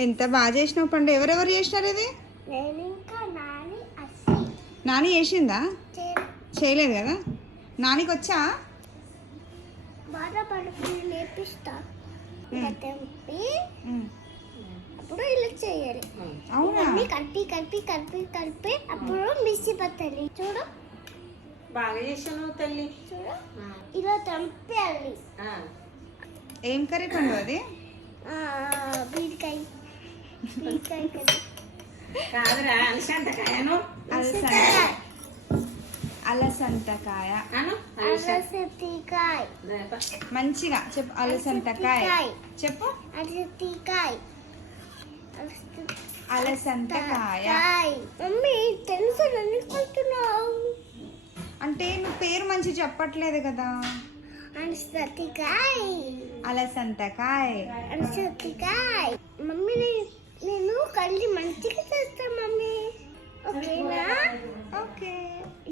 ఎంత బాగా చేసినావు పండు. ఎవరెవరు చేసినారు ఇది? నాని చేసిందా? చేయలేదు కదా. నానికి వచ్చా? అప్పుడు ఇలా చేయాలి. అవునా? కలిపి కలిపి కలిపి కలిపి అప్పుడు మిక్సీ పట్టాలి. చూడు బాగా చేసాను తల్లి. చూడు ఇలా తంపేయాలి. ఏం కర్రీ పండు అది? బీరకాయ బీరకాయ కర్రీ కాదురా అలసందకాయను. అలసంతకాయ. అలసందకాయ మంచిగా చెప్పు. అలసంతకాయ చెప్పు. అలసంతకాయ. మమ్మీ తెలుసు అనుకుంటున్నావు అంటే నువ్వు పేరు మంచి చెప్పట్లేదు కదా. అలసందకాయ అలసంతకాయ. అలసందకాయ. మమ్మీ నేను కళ్ళి మంచిగా చేస్తాను మమ్మీ. ఓకేనా?